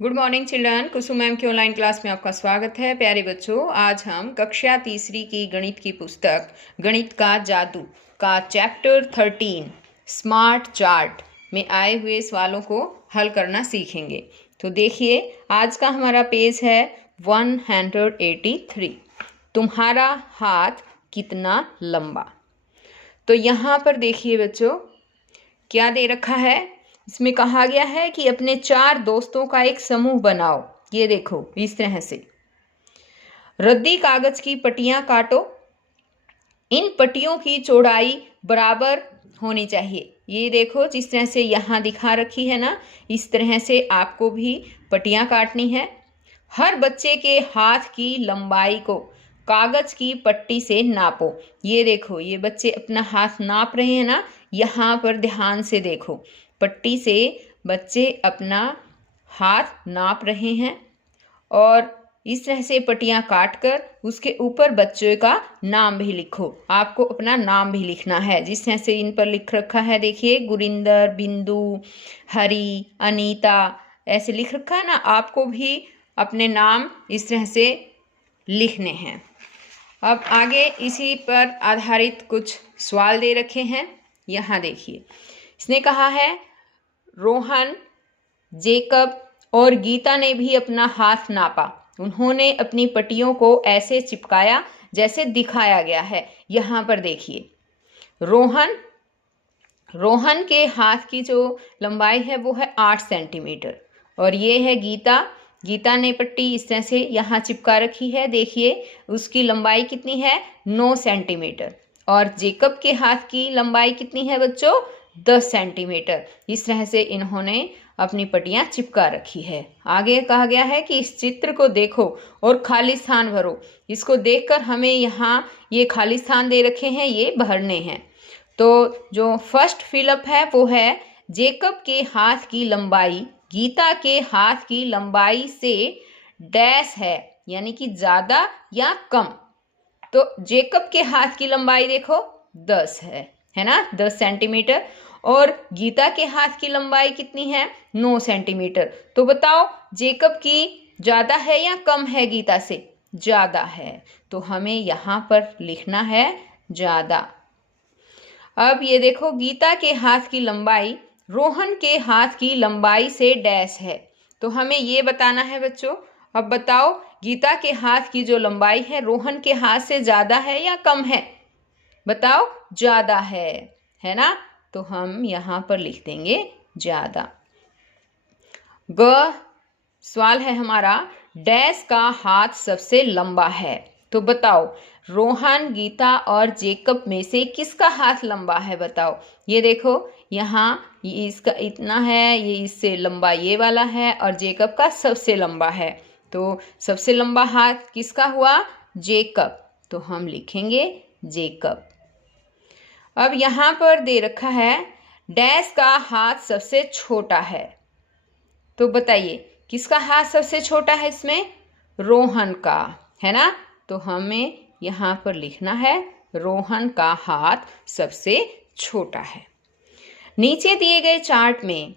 Good morning children. Kusum ma'am की online class में आपका स्वागत है। प्यारे बच्चों, आज हम कक्षा तीसरी की गणित की पुस्तक गणित का जादू का चैप्टर 13 स्मार्ट चार्ट में आए हुए सवालों को हल करना सीखेंगे। तो देखिए, आज का हमारा पेज है 183। तुम्हारा हाथ कितना लंबा। तो यहाँ पर देखिए बच्चों, क्या दे रखा है। इसमें कहा गया है कि अपने 4 दोस्तों का एक समूह बनाओ। ये देखो, इस तरह से रद्दी कागज की पट्टियां काटो। इन पट्टियों की चौड़ाई बराबर होनी चाहिए। ये देखो, जिस तरह से यहाँ दिखा रखी है ना, इस तरह से आपको भी पट्टियां काटनी है। हर बच्चे के हाथ की लंबाई को कागज की पट्टी से नापो। ये देखो, ये बच्चे अपना हाथ नाप रहे हैं ना, यहाँ पर ध्यान से देखो। पट्टी से बच्चे अपना हाथ नाप रहे हैं और इस तरह से पट्टियाँ काट कर उसके ऊपर बच्चों का नाम भी लिखो। आपको अपना नाम भी लिखना है, जिस तरह से इन पर लिख रखा है। देखिए, गुरिंदर, बिंदु, हरी, अनीता, ऐसे लिख रखा है ना। आपको भी अपने नाम इस तरह से लिखने हैं। अब आगे इसी पर आधारित कुछ सवाल दे रखे हैं। यहाँ देखिए, इसने कहा है रोहन, जेकब और गीता ने भी अपना हाथ नापा। उन्होंने अपनी पट्टियों को ऐसे चिपकाया जैसे दिखाया गया है। यहाँ पर देखिए, रोहन के हाथ की जो लंबाई है वो है 8 सेंटीमीटर और ये है गीता ने पट्टी इस तरह से यहाँ चिपका रखी है। देखिए, उसकी लंबाई कितनी है, 9 सेंटीमीटर। और जेकब के हाथ की लंबाई कितनी है बच्चों, 10 सेंटीमीटर। इस तरह से इन्होंने अपनी पट्टियाँ चिपका रखी है। आगे कहा गया है कि इस चित्र को देखो और खाली स्थान भरो। इसको देखकर हमें यहाँ ये खाली स्थान दे रखे हैं, ये भरने हैं। तो जो फर्स्ट फिलअप है वो है जेकब के हाथ की लंबाई गीता के हाथ की लंबाई से डैश है, यानी कि ज़्यादा या कम। तो जेकब के हाथ की लंबाई देखो 10 है ना, 10 सेंटीमीटर। और गीता के हाथ की लंबाई कितनी है, 9 सेंटीमीटर। तो बताओ, जेकब की ज़्यादा है या कम है, गीता से ज़्यादा है। तो हमें यहाँ पर लिखना है ज़्यादा। अब ये देखो, गीता के हाथ की लंबाई रोहन के हाथ की लंबाई से डैश है। तो हमें ये बताना है बच्चों। अब बताओ, गीता के हाथ की जो लंबाई है रोहन के हाथ से ज़्यादा है या कम है। बताओ, ज़्यादा है ना। तो हम यहाँ पर लिख देंगे ज़्यादा। सवाल है हमारा, डैश का हाथ सबसे लंबा है। तो बताओ, रोहन, गीता और जेकब में से किसका हाथ लंबा है, बताओ। ये देखो, यहाँ ये इसका इतना है, ये इससे लंबा ये वाला है और जेकब का सबसे लंबा है। तो सबसे लंबा हाथ किसका हुआ, जेकब। तो हम लिखेंगे जेकब। अब यहाँ पर दे रखा है डैश का हाथ सबसे छोटा है। तो बताइए, किसका हाथ सबसे छोटा है इसमें, रोहन का, है ना। तो हमें यहाँ पर लिखना है रोहन का हाथ सबसे छोटा है। नीचे दिए गए चार्ट में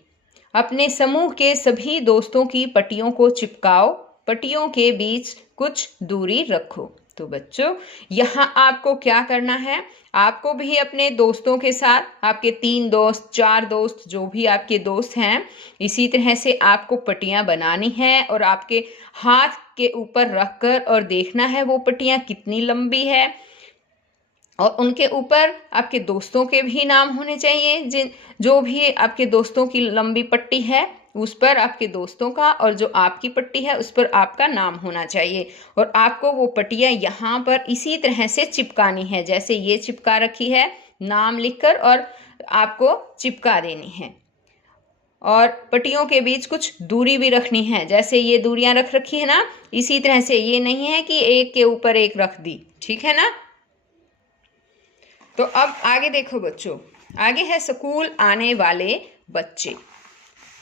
अपने समूह के सभी दोस्तों की पट्टियों को चिपकाओ। पट्टियों के बीच कुछ दूरी रखो। तो बच्चों, यहाँ आपको क्या करना है, आपको भी अपने दोस्तों के साथ, आपके 3 दोस्त, 4 दोस्त, जो भी आपके दोस्त हैं, इसी तरह से आपको पट्टियाँ बनानी है और आपके हाथ के ऊपर रखकर और देखना है वो पट्टियाँ कितनी लंबी है। और उनके ऊपर आपके दोस्तों के भी नाम होने चाहिए। जो भी आपके दोस्तों की लंबी पट्टी है उस पर आपके दोस्तों का, और जो आपकी पट्टी है उस पर आपका नाम होना चाहिए। और आपको वो पट्टियाँ यहाँ पर इसी तरह से चिपकानी है, जैसे ये चिपका रखी है, नाम लिखकर और आपको चिपका देनी है। और पट्टियों के बीच कुछ दूरी भी रखनी है, जैसे ये दूरियां रख रखी है ना, इसी तरह से। ये नहीं है कि एक के ऊपर एक रख दी, ठीक है ना। तो अब आगे देखो बच्चों, आगे है स्कूल आने वाले बच्चे।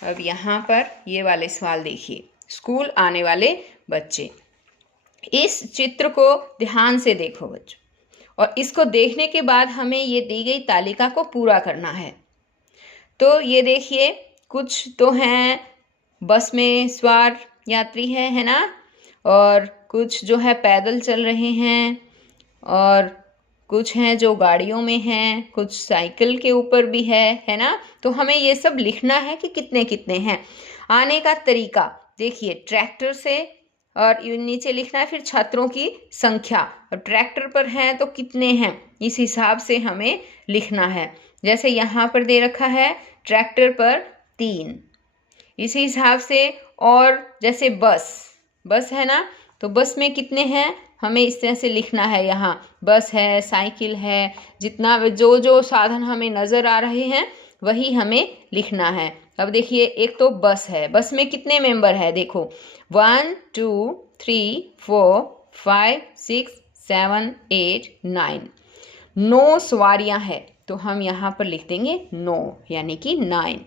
अब यहाँ पर ये वाले सवाल देखिए, स्कूल आने वाले बच्चे। इस चित्र को ध्यान से देखो बच्चों, और इसको देखने के बाद हमें ये दी गई तालिका को पूरा करना है। तो ये देखिए, कुछ तो हैं बस में सवार यात्री है ना, और कुछ जो है पैदल चल रहे हैं, और कुछ हैं जो गाड़ियों में हैं, कुछ साइकिल के ऊपर भी है ना। तो हमें ये सब लिखना है कि कितने कितने हैं। आने का तरीका देखिए, ट्रैक्टर से, और नीचे लिखना है फिर छात्रों की संख्या, और ट्रैक्टर पर हैं तो कितने हैं, इस हिसाब से हमें लिखना है। जैसे यहाँ पर दे रखा है ट्रैक्टर पर 3, इसी हिसाब से। और जैसे बस है ना, तो बस में कितने हैं हमें इस तरह से लिखना है। यहाँ बस है, साइकिल है, जितना जो साधन हमें नज़र आ रहे हैं वही हमें लिखना है। अब देखिए, एक तो बस है, बस में कितने मेंबर है देखो, 1 2 3 4 5 6 7 8 9, 9 सवारियां हैं, तो हम यहाँ पर लिख देंगे 9 यानी कि 9।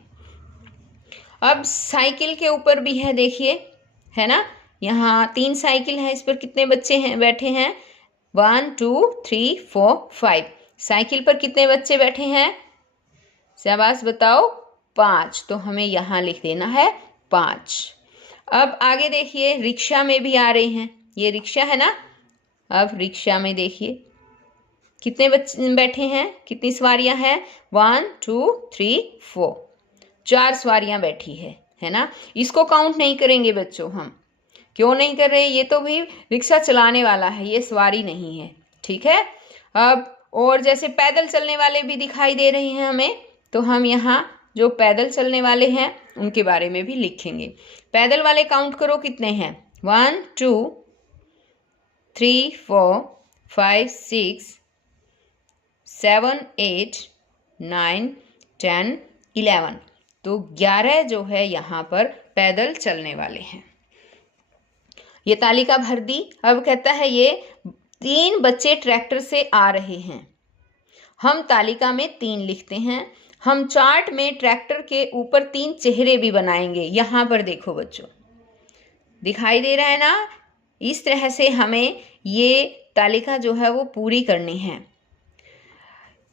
अब साइकिल के ऊपर भी है, देखिए है ना, यहाँ 3 साइकिल है, इस पर कितने बच्चे हैं बैठे हैं, 1 2 3 4 5। साइकिल पर कितने बच्चे बैठे हैं, शाबाश बताओ, 5, तो हमें यहाँ लिख देना है 5। अब आगे देखिए, रिक्शा में भी आ रहे हैं, ये रिक्शा है ना। अब रिक्शा में देखिए कितने बच्चे बैठे हैं, कितनी सवारियां हैं, 1 2 3 4, 4 सवारियां बैठी है ना। इसको काउंट नहीं करेंगे बच्चों हम, क्यों नहीं कर रहे, ये तो भी रिक्शा चलाने वाला है, ये सवारी नहीं है, ठीक है। अब और जैसे पैदल चलने वाले भी दिखाई दे रहे हैं हमें, तो हम यहाँ जो पैदल चलने वाले हैं उनके बारे में भी लिखेंगे। पैदल वाले काउंट करो कितने हैं, 1 2 3 4 5 6 7 8 9 10 11, तो 11 जो है यहाँ पर पैदल चलने वाले हैं। ये तालिका भर दी। अब कहता है ये 3 बच्चे ट्रैक्टर से आ रहे हैं, हम तालिका में 3 लिखते हैं। हम चार्ट में ट्रैक्टर के ऊपर 3 चेहरे भी बनाएंगे। यहाँ पर देखो बच्चों, दिखाई दे रहा है ना, इस तरह से हमें ये तालिका जो है वो पूरी करनी है।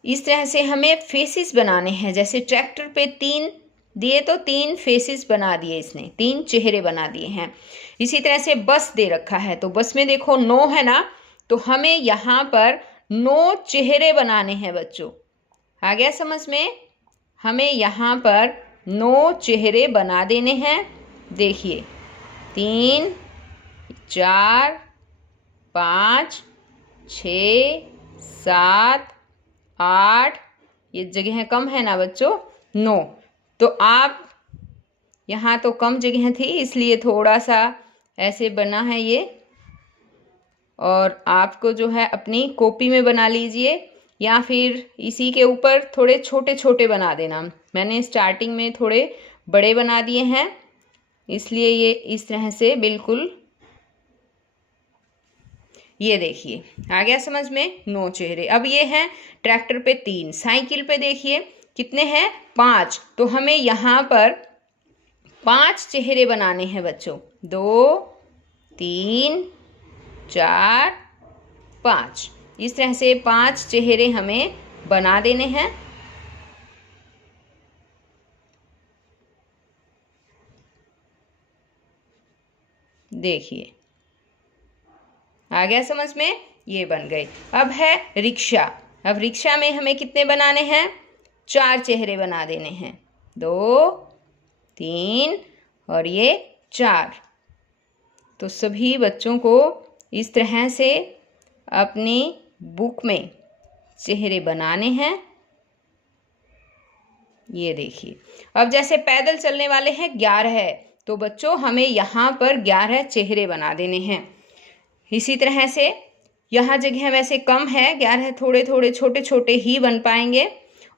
इस तरह से हमें फेसेस बनाने हैं, जैसे ट्रैक्टर पे 3 दिए तो 3 फेसेस बना दिए, इसने 3 चेहरे बना दिए हैं। इसी तरह से बस दे रखा है, तो बस में देखो 9 है ना, तो हमें यहाँ पर 9 चेहरे बनाने हैं बच्चों। आ गया समझ में, हमें यहाँ पर 9 चेहरे बना देने हैं। देखिए 3 4 5 6 7 8, ये जगह कम है ना बच्चों, 9, तो आप यहाँ तो कम जगह थी इसलिए थोड़ा सा ऐसे बना है ये, और आपको जो है अपनी कॉपी में बना लीजिए, या फिर इसी के ऊपर थोड़े छोटे छोटे बना देना। मैंने स्टार्टिंग में थोड़े बड़े बना दिए हैं, इसलिए ये इस तरह से बिल्कुल, ये देखिए आ गया समझ में, 9 चेहरे। अब ये हैं ट्रैक्टर पे 3, साइकिल पे देखिए कितने हैं, 5, तो हमें यहाँ पर 5 चेहरे बनाने हैं बच्चों, 2 3 4 5, इस तरह से 5 चेहरे हमें बना देने हैं। देखिए आ गया समझ में, ये बन गए। अब है रिक्शा। अब रिक्शा में हमें कितने बनाने हैं, 4 चेहरे बना देने हैं, 2 3 और ये 4। तो सभी बच्चों को इस तरह से अपनी बुक में चेहरे बनाने हैं। ये देखिए, अब जैसे पैदल चलने वाले हैं 11 है, तो बच्चों हमें यहाँ पर 11 चेहरे बना देने हैं। इसी तरह से यहाँ जगह वैसे कम है, 11 थोड़े थोड़े छोटे छोटे ही बन पाएंगे,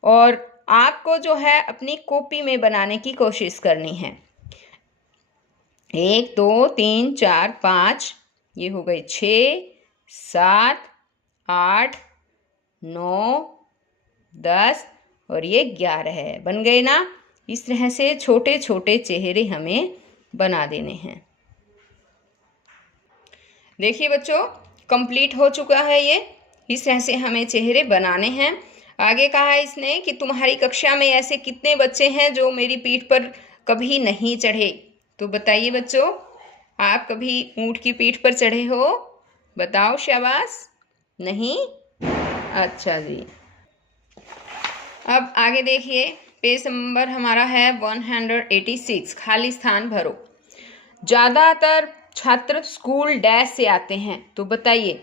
और आपको जो है अपनी कॉपी में बनाने की कोशिश करनी है। 1 2 3 4 5, ये हो गए 6 7 8 9 10 और ये 11 है, बन गए ना। इस तरह से छोटे छोटे चेहरे हमें बना देने हैं। देखिए बच्चों, कंप्लीट हो चुका है ये, इस तरह से हमें चेहरे बनाने हैं। आगे कहा है इसने कि तुम्हारी कक्षा में ऐसे कितने बच्चे हैं जो मेरी पीठ पर कभी नहीं चढ़े, तो बताइए बच्चों, आप कभी ऊँट की पीठ पर चढ़े हो? बताओ, शाबाश। नहीं? अच्छा जी। अब आगे देखिए, पेज नंबर हमारा है 186, खाली स्थान भरो। ज़्यादातर छात्र स्कूल डैश से आते हैं, तो बताइए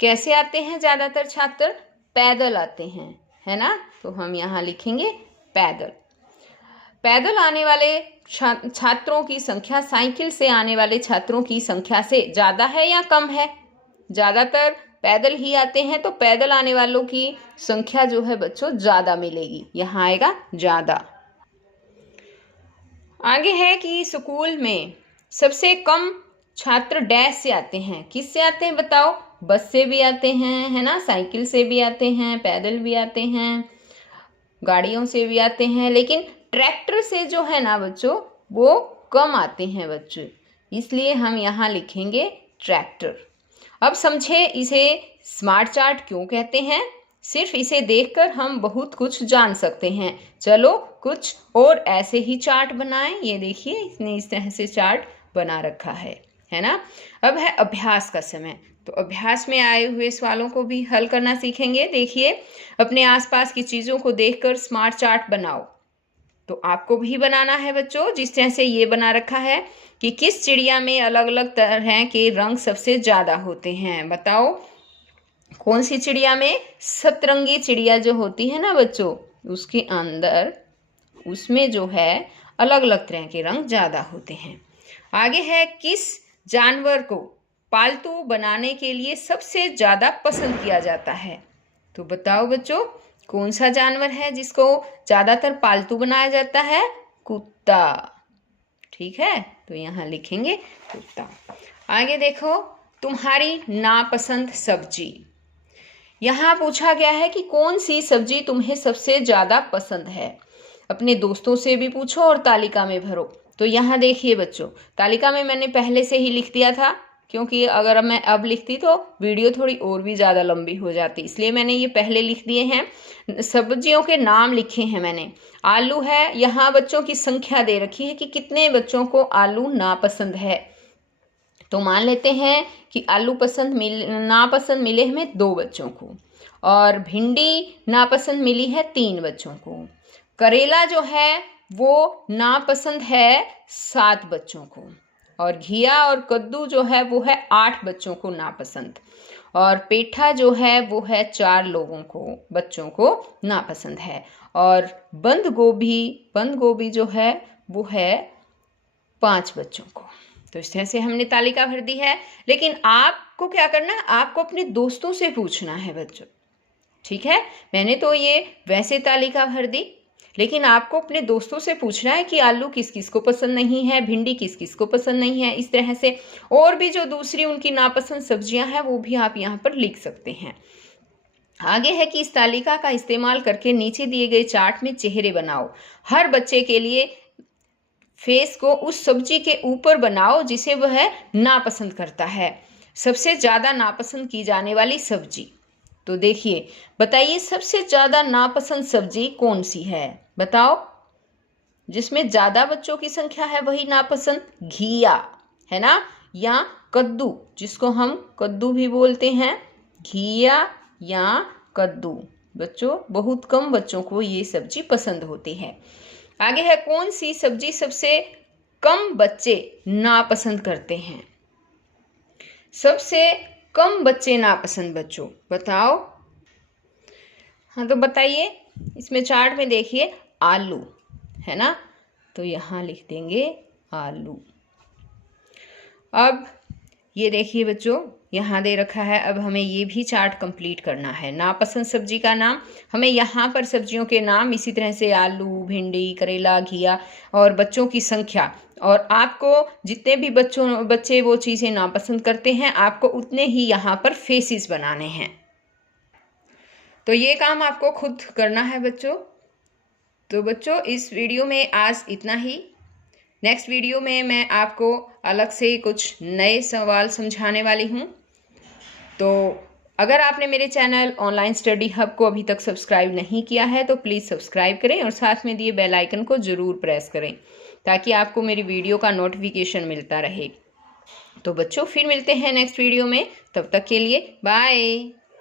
कैसे आते हैं ज़्यादातर छात्र? पैदल आते हैं, है ना? तो हम यहाँ लिखेंगे पैदल। पैदल आने वाले छात्रों की संख्या साइकिल से आने वाले छात्रों की संख्या से ज़्यादा है या कम है? ज़्यादातर पैदल ही आते हैं, तो पैदल आने वालों की संख्या जो है बच्चों ज़्यादा मिलेगी, यहाँ आएगा ज़्यादा। आगे है कि स्कूल में सबसे कम छात्र डैश से आते हैं। किससे आते हैं बताओ? बस से भी आते हैं, है ना, साइकिल से भी आते हैं, पैदल भी आते हैं, गाड़ियों से भी आते हैं, लेकिन ट्रैक्टर से जो है ना बच्चों, वो कम आते हैं बच्चों, इसलिए हम यहाँ लिखेंगे ट्रैक्टर। अब समझे इसे स्मार्ट चार्ट क्यों कहते हैं? सिर्फ इसे देखकर हम बहुत कुछ जान सकते हैं। चलो कुछ और ऐसे ही चार्ट बनाएं। ये देखिए, इसने इस तरह से चार्ट बना रखा है ना। अब है अभ्यास का समय, तो अभ्यास में आए हुए सवालों को भी हल करना सीखेंगे। देखिए, अपने आसपास की चीज़ों को देखकर स्मार्ट चार्ट बनाओ। तो आपको भी बनाना है बच्चों, जिस तरह से ये बना रखा है कि किस चिड़िया में अलग अलग तरह के रंग सबसे ज़्यादा होते हैं। बताओ कौन सी चिड़िया में? सतरंगी चिड़िया जो होती है ना बच्चों, उसके अंदर उसमें जो है अलग अलग तरह के रंग ज़्यादा होते हैं। आगे है, किस जानवर को पालतू बनाने के लिए सबसे ज़्यादा पसंद किया जाता है? तो बताओ बच्चों, कौन सा जानवर है जिसको ज़्यादातर पालतू बनाया जाता है? कुत्ता। ठीक है, तो यहाँ लिखेंगे कुत्ता। आगे देखो, तुम्हारी नापसंद सब्जी। यहाँ पूछा गया है कि कौन सी सब्जी तुम्हें सबसे ज़्यादा पसंद है। अपने दोस्तों से भी पूछो और तालिका में भरो। तो यहाँ देखिए बच्चों, तालिका में मैंने पहले से ही लिख दिया था, क्योंकि अगर मैं अब लिखती तो वीडियो थोड़ी और भी ज़्यादा लंबी हो जाती, इसलिए मैंने ये पहले लिख दिए हैं। सब्जियों के नाम लिखे हैं मैंने। आलू है, यहाँ बच्चों की संख्या दे रखी है कि कितने बच्चों को आलू नापसंद है। तो मान लेते हैं कि आलू नापसंद मिले हमें 2 बच्चों को, और भिंडी नापसंद मिली है 3 बच्चों को। करेला जो है वो नापसंद है 7 बच्चों को, और घिया और कद्दू जो है वो है 8 बच्चों को नापसंद, और पेठा जो है वो है 4 बच्चों को नापसंद है, और बंद गोभी जो है वो है 5 बच्चों को। तो इस तरह से हमने तालिका भर दी है, लेकिन आपको क्या करना है? आपको अपने दोस्तों से पूछना है बच्चों। ठीक है, मैंने तो ये वैसे तालिका भर दी, लेकिन आपको अपने दोस्तों से पूछना है कि आलू किस किस को पसंद नहीं है, भिंडी किस किस को पसंद नहीं है। इस तरह से और भी जो दूसरी उनकी नापसंद सब्जियां हैं वो भी आप यहाँ पर लिख सकते हैं। आगे है कि इस तालिका का इस्तेमाल करके नीचे दिए गए चार्ट में चेहरे बनाओ। हर बच्चे के लिए फेस को उस सब्जी के ऊपर बनाओ जिसे वह नापसंद करता है। सबसे ज़्यादा नापसंद की जाने वाली सब्जी। तो देखिए, बताइए सबसे ज़्यादा नापसंद सब्जी कौन सी है? बताओ, जिसमें ज़्यादा बच्चों की संख्या है वही नापसंद। घिया, है ना, या कद्दू, जिसको हम कद्दू भी बोलते हैं। घिया या कद्दू, बच्चों बहुत कम बच्चों को ये सब्जी पसंद होती है। आगे है, कौन सी सब्जी सबसे कम बच्चे नापसंद करते हैं? सबसे कम बच्चे नापसंद बच्चों, बताओ। हाँ, तो बताइए, इसमें चार्ट में देखिए आलू, है ना, तो यहाँ लिख देंगे आलू। अब ये देखिए बच्चों, यहाँ दे रखा है। अब हमें ये भी चार्ट कंप्लीट करना है। नापसंद सब्जी का नाम, हमें यहाँ पर सब्जियों के नाम इसी तरह से आलू, भिंडी, करेला, घिया और बच्चों की संख्या, और आपको जितने भी बच्चे वो चीज़ें नापसंद करते हैं, आपको उतने ही यहाँ पर फेसेस बनाने हैं। तो ये काम आपको खुद करना है बच्चों। तो बच्चों, इस वीडियो में आज इतना ही। नेक्स्ट वीडियो में मैं आपको अलग से कुछ नए सवाल समझाने वाली हूँ। तो अगर आपने मेरे चैनल ऑनलाइन स्टडी हब को अभी तक सब्सक्राइब नहीं किया है तो प्लीज़ सब्सक्राइब करें और साथ में दिए बेल आइकन को ज़रूर प्रेस करें, ताकि आपको मेरी वीडियो का नोटिफिकेशन मिलता रहे। तो बच्चों फिर मिलते हैं नेक्स्ट वीडियो में, तब तक के लिए बाय।